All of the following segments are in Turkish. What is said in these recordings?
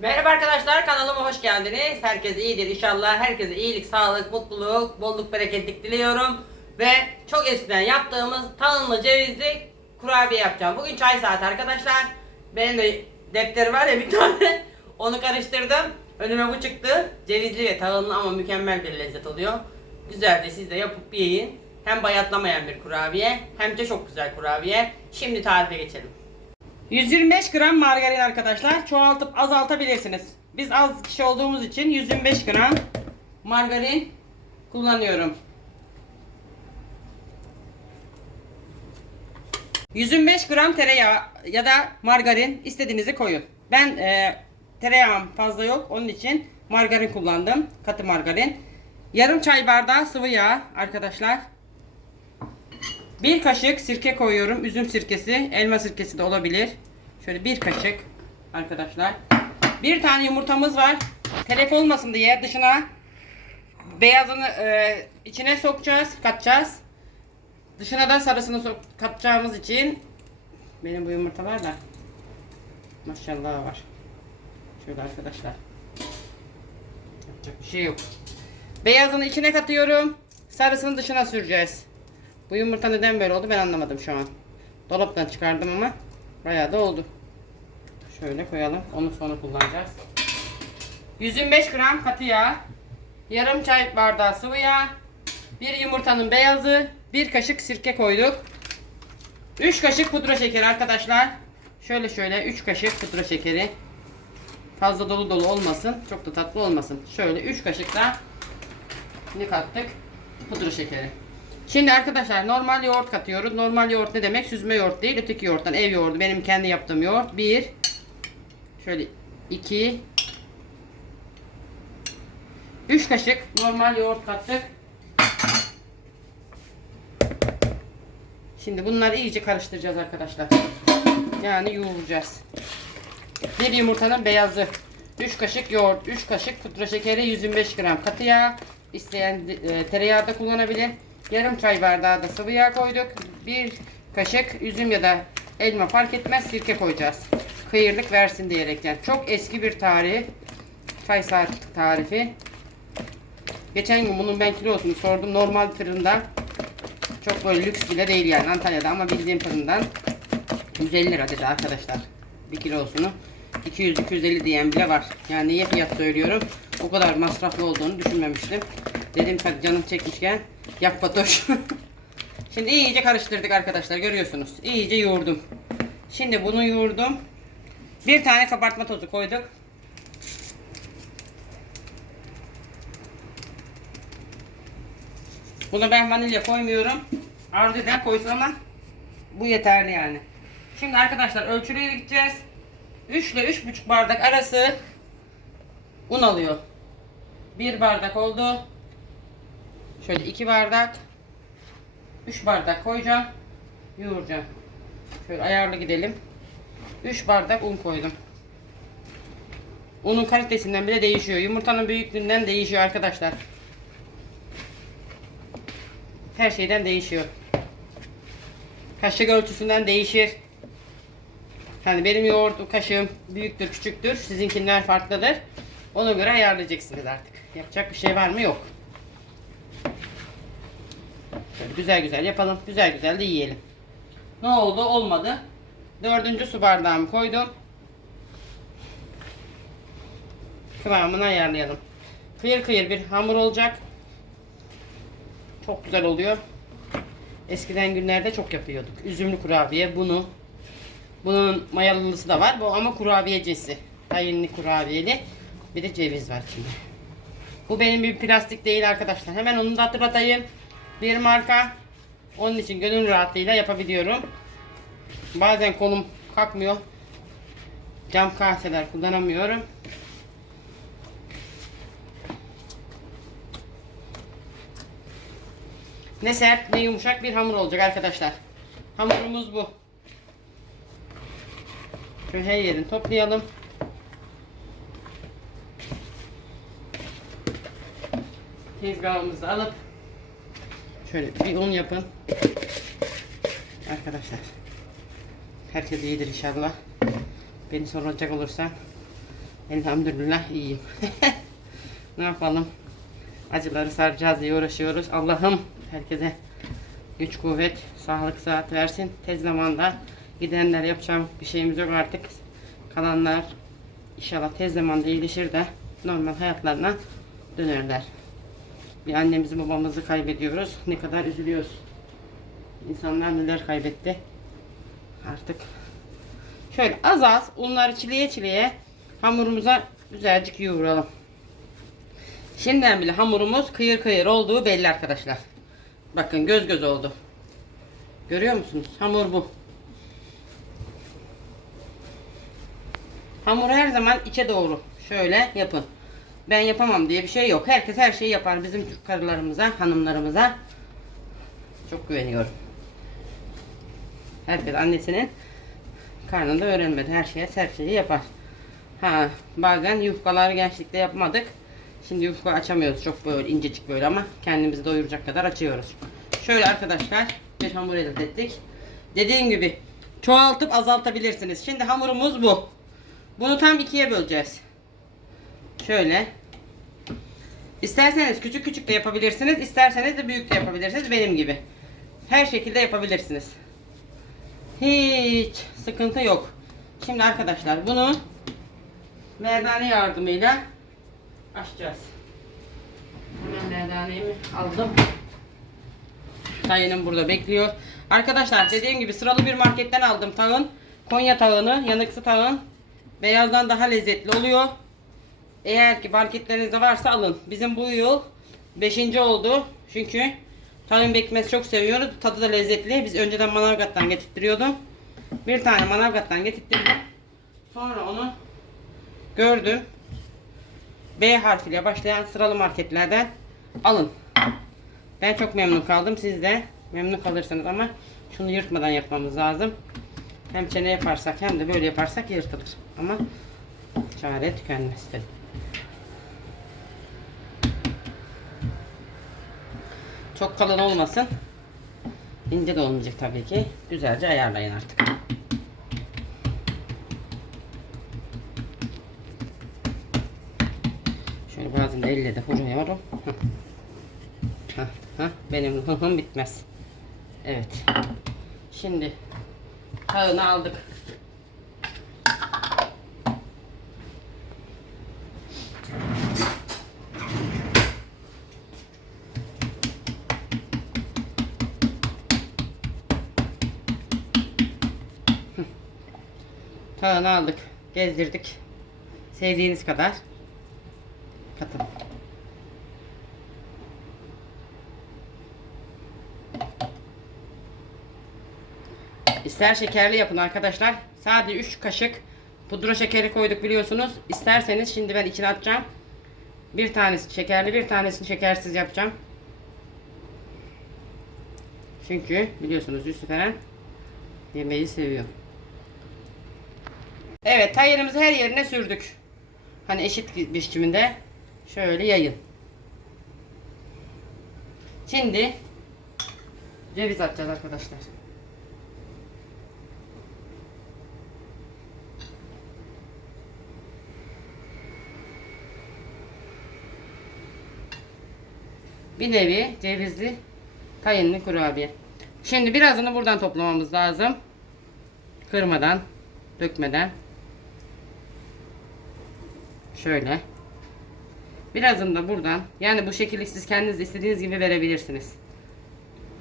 Merhaba arkadaşlar kanalıma hoş geldiniz. Herkes iyidir inşallah. Herkese iyilik, sağlık, mutluluk, bolluk, bereketlik diliyorum. Ve çok eskiden yaptığımız tahıllı cevizli kurabiye yapacağım. Bugün çay saati arkadaşlar. Benim de defteri var ya bir tane. Onu karıştırdım. Önüme bu çıktı. Cevizli ve tahıllı ama mükemmel bir lezzet oluyor. Güzelce siz de yapıp yiyin. Hem bayatlamayan bir kurabiye hem de çok güzel kurabiye. Şimdi tarife geçelim. 125 gram margarin arkadaşlar. Çoğaltıp azaltabilirsiniz. Biz az kişi olduğumuz için 125 gram margarin kullanıyorum. 125 gram tereyağı ya da margarin istediğinizi koyun. Ben e, tereyağım fazla yok. Onun için margarin kullandım. Katı margarin. Yarım çay bardağı sıvı yağ arkadaşlar. Bir kaşık sirke koyuyorum. Üzüm sirkesi, elma sirkesi de olabilir. Şöyle bir kaşık arkadaşlar. Bir tane yumurtamız var. Telef olmasın diye dışına beyazını e, içine sokacağız, katacağız. Dışına da sarısını sok katacağımız için benim bu yumurta var da maşallah var. Şöyle arkadaşlar. Yapacak bir şey yok. Beyazını içine katıyorum. Sarısını dışına süreceğiz. Bu yumurta neden böyle oldu ben anlamadım şu an. Dolaptan çıkardım ama bayağı da oldu. Şöyle koyalım. Onu sonra kullanacağız. 125 gram katı yağ. Yarım çay bardağı sıvı yağ. Bir yumurtanın beyazı. Bir kaşık sirke koyduk. 3 kaşık pudra şekeri arkadaşlar. Şöyle şöyle 3 kaşık pudra şekeri. Fazla dolu dolu olmasın. Çok da tatlı olmasın. Şöyle 3 kaşık da ne kattık? Pudra şekeri. Şimdi arkadaşlar normal yoğurt katıyoruz. Normal yoğurt ne demek? Süzme yoğurt değil, öteki yoğurttan ev yoğurdu. Benim kendi yaptığım yoğurt. 1 Şöyle 2 3 kaşık normal yoğurt kattık. Şimdi bunları iyice karıştıracağız arkadaşlar. Yani yoğuracağız. Bir yumurtanın beyazı. 3 kaşık yoğurt, 3 kaşık pudra şekeri, 125 gram katı yağ. İsteyen e, tereyağı da kullanabilir. Yarım çay bardağı da sıvı yağ koyduk. Bir kaşık üzüm ya da elma fark etmez sirke koyacağız. Kıyırlık versin diyerekten. Çok eski bir tarih. Çay saat tarifi. Geçen gün bunun ben kilosunu sordum. Normal fırında. Çok böyle lüks bile değil yani Antalya'da ama bildiğim fırından 150 lira dedi arkadaşlar. Bir kilosunu. 200-250 diyen bile var. Yani niye fiyat söylüyorum? O kadar masraflı olduğunu düşünmemiştim. Dedim canım çekmişken yap Fatoş. Şimdi iyice karıştırdık arkadaşlar görüyorsunuz. İyice yoğurdum. Şimdi bunu yoğurdum. Bir tane kabartma tozu koyduk. Buna ben vanilya koymuyorum. Arzu eden koysun ama bu yeterli yani. Şimdi arkadaşlar ölçülüye gideceğiz. 3 ile 3,5 bardak arası un alıyor. 1 bardak oldu. Şöyle 2 bardak. 3 bardak koyacağım. Yoğuracağım. Şöyle ayarlı gidelim. 3 bardak un koydum. Unun kalitesinden bile değişiyor. Yumurtanın büyüklüğünden değişiyor arkadaşlar. Her şeyden değişiyor. Kaşık ölçüsünden değişir. Hani benim yoğurt kaşığım büyüktür, küçüktür. Sizinkiler farklıdır. Ona göre ayarlayacaksınız artık. Yapacak bir şey var mı? Yok. Şöyle güzel güzel yapalım. Güzel güzel de yiyelim. Ne oldu? Olmadı. Dördüncü su bardağımı koydum. Kıvamını ayarlayalım. Kıyır kıyır bir hamur olacak. Çok güzel oluyor. Eskiden günlerde çok yapıyorduk. Üzümlü kurabiye bunu. Bunun mayalılısı da var. Bu ama kurabiyecisi. Tayinli kurabiyeli. Bir de ceviz var içinde. Bu benim bir plastik değil arkadaşlar. Hemen onu da hatırlatayım. Bir marka. Onun için gönül rahatlığıyla yapabiliyorum. Bazen kolum kalkmıyor. Cam kaseler kullanamıyorum. Ne sert ne yumuşak bir hamur olacak arkadaşlar. Hamurumuz bu. Şöyle her yerini toplayalım. Tezgahımızı alıp şöyle bir un yapın. Arkadaşlar. Herkes iyidir inşallah. Beni soracak olursa Elhamdülillah iyiyim. ne yapalım? Acıları saracağız diye uğraşıyoruz. Allah'ım herkese güç kuvvet, sağlık saat versin. Tez zamanda gidenler yapacağım bir şeyimiz yok artık. Kalanlar inşallah tez zamanda iyileşir de normal hayatlarına dönerler. Bir annemizi babamızı kaybediyoruz. Ne kadar üzülüyoruz. İnsanlar neler kaybetti. Artık şöyle az az unları çileye çileye hamurumuza güzelcik yoğuralım. Şimdiden bile hamurumuz kıyır kıyır olduğu belli arkadaşlar. Bakın göz göz oldu. Görüyor musunuz? Hamur bu. Hamuru her zaman içe doğru. Şöyle yapın. Ben yapamam diye bir şey yok. Herkes her şeyi yapar. Bizim Türk karılarımıza, hanımlarımıza çok güveniyorum. Herkes annesinin karnında öğrenmedi. Her şeye her şeyi yapar. Ha, bazen yufkaları gençlikte yapmadık. Şimdi yufka açamıyoruz. Çok böyle incecik böyle ama kendimizi doyuracak kadar açıyoruz. Şöyle arkadaşlar bir hamur elde ettik. Dediğim gibi çoğaltıp azaltabilirsiniz. Şimdi hamurumuz bu. Bunu tam ikiye böleceğiz. Şöyle. İsterseniz küçük küçük de yapabilirsiniz. isterseniz de büyük de yapabilirsiniz. Benim gibi. Her şekilde yapabilirsiniz. Hiç sıkıntı yok. Şimdi arkadaşlar bunu merdane yardımıyla açacağız. Hemen merdanemi aldım. Tayinim burada bekliyor. Arkadaşlar dediğim gibi sıralı bir marketten aldım tağın. Konya tağını, yanıksı tağın. Beyazdan daha lezzetli oluyor. Eğer ki marketlerinizde varsa alın. Bizim bu yıl 5. oldu. Çünkü tahin bekmez çok seviyoruz. Tadı da lezzetli. Biz önceden Manavgat'tan getirttiriyordum. Bir tane Manavgat'tan getirttirdim. Sonra onu gördüm. B harfiyle başlayan sıralı marketlerden alın. Ben çok memnun kaldım. Siz de memnun kalırsınız ama şunu yırtmadan yapmamız lazım. Hem çene yaparsak hem de böyle yaparsak yırtılır. Ama çare tükenmez tabii. Çok kalın olmasın. İnce de olmayacak tabii ki. Güzelce ayarlayın artık. Şöyle bazen de elle de vuruyorum. Hah. Benim hıhım bitmez. Evet. Şimdi tağını aldık. Tağını aldık. Gezdirdik. Sevdiğiniz kadar katın. İster şekerli yapın arkadaşlar. Sadece 3 kaşık pudra şekeri koyduk biliyorsunuz. İsterseniz şimdi ben içine atacağım. Bir tanesi şekerli, bir tanesini şekersiz yapacağım. Çünkü biliyorsunuz Yusuf Eren yemeği seviyor. Evet, tayırımızı her yerine sürdük. Hani eşit biçiminde şöyle yayın. Şimdi ceviz atacağız arkadaşlar. Bir nevi cevizli tayinli kurabiye. Şimdi birazını buradan toplamamız lazım. Kırmadan, dökmeden. Şöyle. Birazını da buradan. Yani bu şekilde siz kendiniz istediğiniz gibi verebilirsiniz.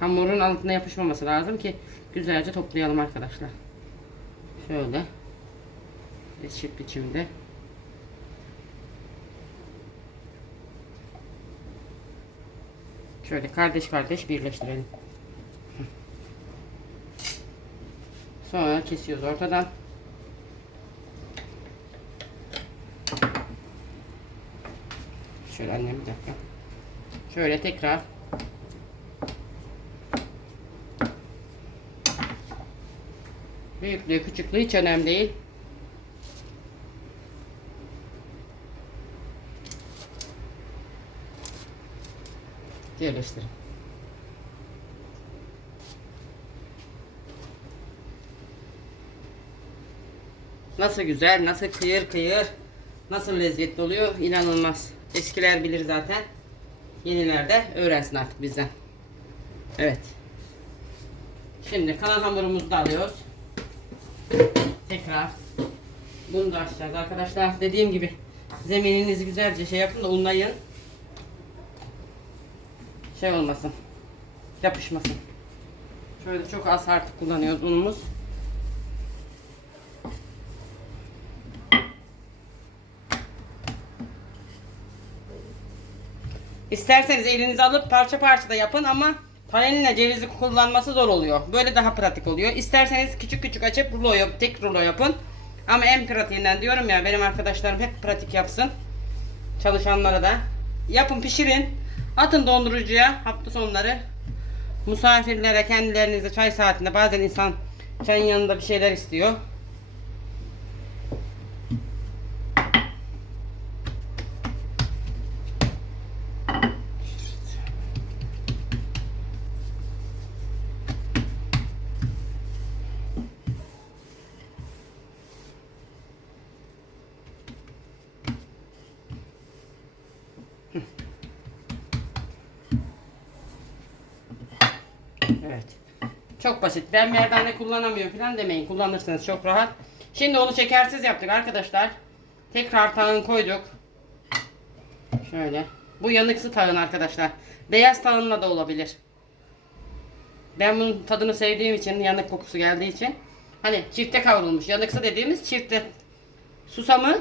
Hamurun altına yapışmaması lazım ki güzelce toplayalım arkadaşlar. Şöyle. Eşit biçimde. Şöyle kardeş kardeş birleştirelim. Sonra kesiyoruz ortadan. Şöyle annem bir dakika. Şöyle tekrar. Büyüklüğü küçüklüğü hiç önemli değil. Yerleştirin. Nasıl güzel, nasıl kıyır kıyır. Nasıl lezzetli oluyor? İnanılmaz. Eskiler bilir zaten. Yeniler de öğrensin artık bizden. Evet. Şimdi kalan hamurumuzu da alıyoruz. Tekrar. Bunu da açacağız arkadaşlar. Dediğim gibi zemininizi güzelce şey yapın da unlayın. Şey olmasın. Yapışmasın. Şöyle çok az artık kullanıyoruz unumuz. İsterseniz elinize alıp parça parça da yapın ama tanelinle cevizi kullanması zor oluyor. Böyle daha pratik oluyor. İsterseniz küçük küçük açıp rulo yap, tek rulo yapın. Ama en pratiğinden diyorum ya benim arkadaşlarım hep pratik yapsın. Çalışanlara da. Yapın pişirin. Atın dondurucuya hafta sonları. Misafirlere kendilerinize çay saatinde bazen insan çayın yanında bir şeyler istiyor. Evet. Çok basit. Ben merdane kullanamıyorum falan demeyin. Kullanırsınız çok rahat. Şimdi onu şekersiz yaptık arkadaşlar. Tekrar tağın koyduk. Şöyle. Bu yanıksı tağın arkadaşlar. Beyaz tağınla da olabilir. Ben bunun tadını sevdiğim için, yanık kokusu geldiği için. Hani çifte kavrulmuş. Yanıksı dediğimiz çifte susamı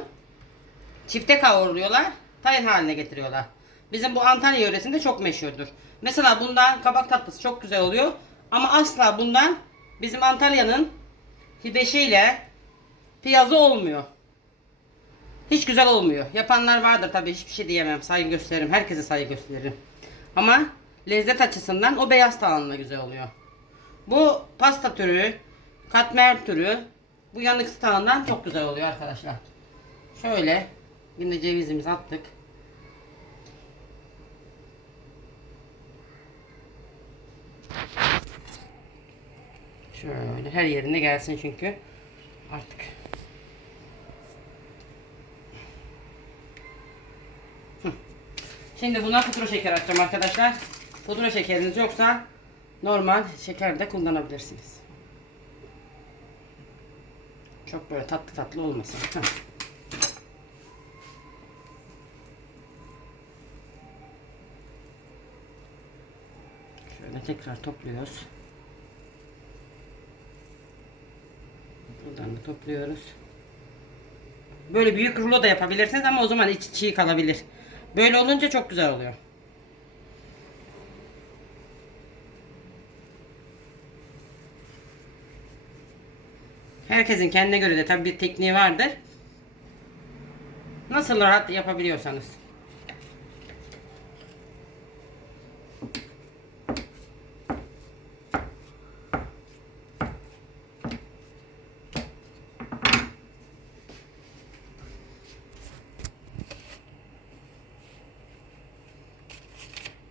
çifte kavuruyorlar. Tayin haline getiriyorlar. Bizim bu Antalya yöresinde çok meşhurdur. Mesela bundan kabak tatlısı çok güzel oluyor. Ama asla bundan bizim Antalya'nın hibeşiyle piyazı olmuyor. Hiç güzel olmuyor. Yapanlar vardır tabii hiçbir şey diyemem. Saygı gösteririm. Herkese saygı gösteririm. Ama lezzet açısından o beyaz tavanla güzel oluyor. Bu pasta türü, katmer türü bu yanık tavandan çok güzel oluyor arkadaşlar. Şöyle yine cevizimizi attık. Şöyle her yerine gelsin çünkü artık. Şimdi buna pudra şeker atacağım arkadaşlar. Pudra şekeriniz yoksa normal şeker de kullanabilirsiniz. Çok böyle tatlı tatlı olmasın. Tekrar topluyoruz. Buradan da topluyoruz. Böyle büyük rulo da yapabilirsiniz ama o zaman içi çiğ kalabilir. Böyle olunca çok güzel oluyor. Herkesin kendine göre de tabii bir tekniği vardır. Nasıl rahat yapabiliyorsanız.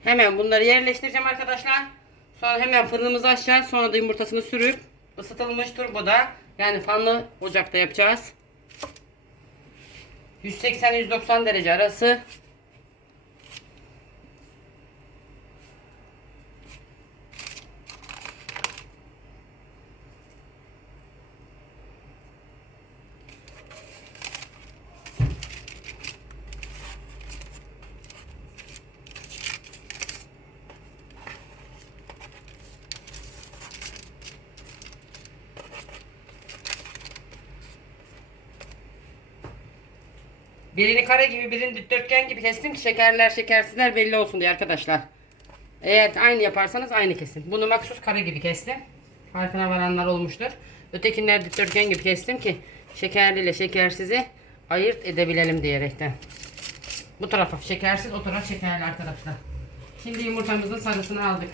Hemen bunları yerleştireceğim arkadaşlar. Sonra hemen fırınımızı açacağız. Sonra da yumurtasını sürüp ısıtılmış turboda yani fanlı ocakta yapacağız. 180-190 derece arası. Birini kare gibi birini dikdörtgen gibi kestim ki şekerler şekersizler belli olsun diye arkadaşlar. Eğer aynı yaparsanız aynı kesin. Bunu maksus kare gibi kestim. Farkına varanlar olmuştur. Ötekinler dikdörtgen gibi kestim ki şekerli ile şekersizi ayırt edebilelim diyerekten. Bu tarafa şekersiz, o taraf şekerli arkadaşlar. Şimdi yumurtamızın sarısını aldık.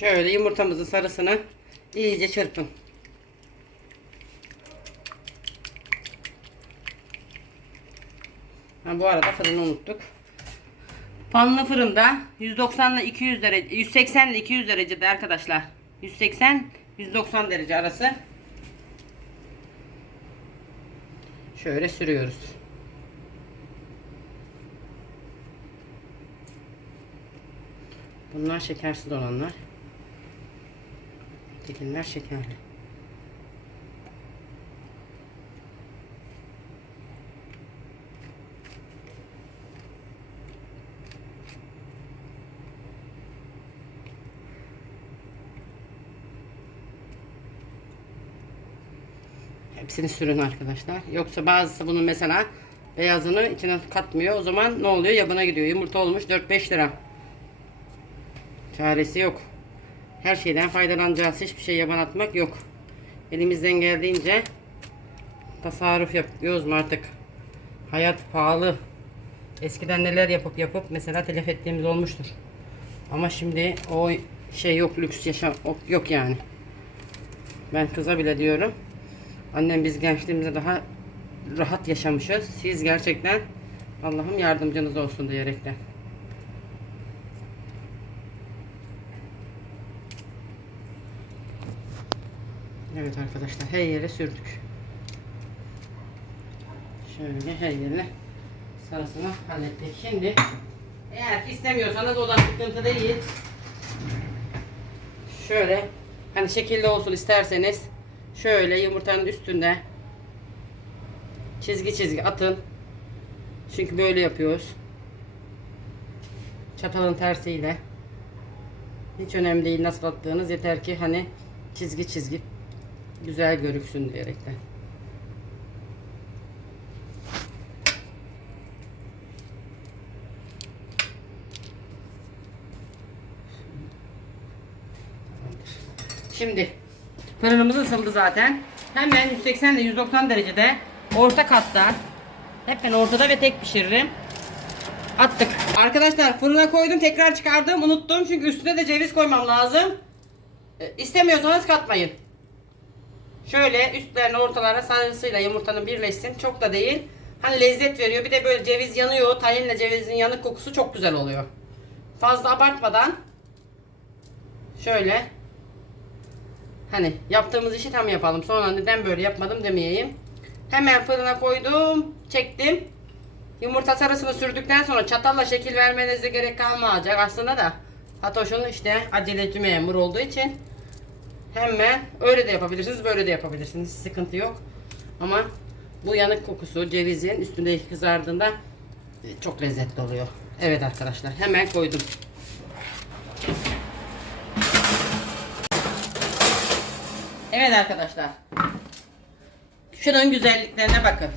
Şöyle yumurtamızın sarısını iyice çırpın. Ha, bu arada fırını unuttuk. Fanlı fırında 190 ile 200 derece 180 ile 200 derecede arkadaşlar. 180 190 derece arası. Şöyle sürüyoruz. Bunlar şekersiz olanlar. Tekinler şekerli. Hepsini sürün arkadaşlar. Yoksa bazısı bunun mesela beyazını içine katmıyor. O zaman ne oluyor? Yabına gidiyor. Yumurta olmuş 4-5 lira. Çaresi yok. Her şeyden faydalanacağız. Hiçbir şey yaban atmak yok. Elimizden geldiğince tasarruf yapıyoruz mu artık? Hayat pahalı. Eskiden neler yapıp yapıp mesela telef ettiğimiz olmuştur. Ama şimdi o şey yok lüks yaşam yok yani. Ben kıza bile diyorum. Annem biz gençliğimizde daha rahat yaşamışız. Siz gerçekten Allah'ım yardımcınız olsun diyerekten. Evet arkadaşlar her yere sürdük. Şöyle her yerine sarısını hallettik. Şimdi eğer ki istemiyorsanız o da sıkıntı değil. Şöyle hani şekilli olsun isterseniz şöyle yumurtanın üstünde çizgi çizgi atın. Çünkü böyle yapıyoruz. Çatalın tersiyle. Hiç önemli değil nasıl attığınız yeter ki hani çizgi çizgi güzel görüksün diyerekten. Şimdi fırınımız ısındı zaten. Hemen 180 ile 190 derecede orta katta hep ben ortada ve tek pişiririm. Attık. Arkadaşlar fırına koydum tekrar çıkardım unuttum çünkü üstüne de ceviz koymam lazım. E, istemiyorsanız katmayın. Şöyle üstlerine ortalara sarısıyla yumurtanın birleşsin. Çok da değil. Hani lezzet veriyor. Bir de böyle ceviz yanıyor. Tahinle cevizin yanık kokusu çok güzel oluyor. Fazla abartmadan şöyle hani yaptığımız işi tam yapalım. Sonra neden böyle yapmadım demeyeyim. Hemen fırına koydum. Çektim. Yumurta sarısını sürdükten sonra çatalla şekil vermenize gerek kalmayacak. Aslında da Fatoş'un işte aceleci memur olduğu için Hemen öyle de yapabilirsiniz, böyle de yapabilirsiniz. Sıkıntı yok. Ama bu yanık kokusu cevizin üstündeki kızardığında e, çok lezzetli oluyor. Evet arkadaşlar hemen koydum. Evet arkadaşlar. Şunun güzelliklerine bakın.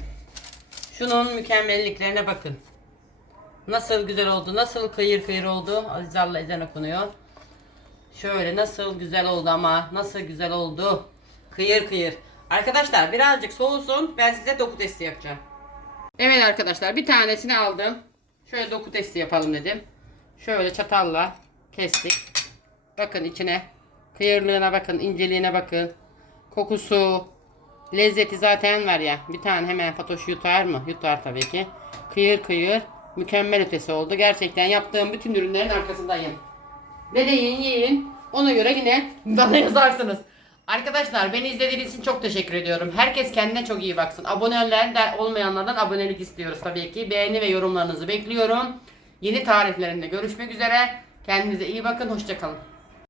Şunun mükemmelliklerine bakın. Nasıl güzel oldu, nasıl kıyır kıyır oldu. Aziz Allah ezan okunuyor. Şöyle nasıl güzel oldu ama nasıl güzel oldu. Kıyır kıyır. Arkadaşlar birazcık soğusun ben size doku testi yapacağım. Evet arkadaşlar bir tanesini aldım. Şöyle doku testi yapalım dedim. Şöyle çatalla kestik. Bakın içine. Kıyırlığına bakın, inceliğine bakın. Kokusu, lezzeti zaten var ya. Bir tane hemen Fatoş yutar mı? Yutar tabii ki. Kıyır kıyır. Mükemmel ötesi oldu. Gerçekten yaptığım bütün ürünlerin arkasındayım. Ne deyin yiyin. Ona göre yine bana yazarsınız. Arkadaşlar beni izlediğiniz için çok teşekkür ediyorum. Herkes kendine çok iyi baksın. Aboneler de olmayanlardan abonelik istiyoruz tabii ki. Beğeni ve yorumlarınızı bekliyorum. Yeni tariflerimde görüşmek üzere. Kendinize iyi bakın. Hoşçakalın.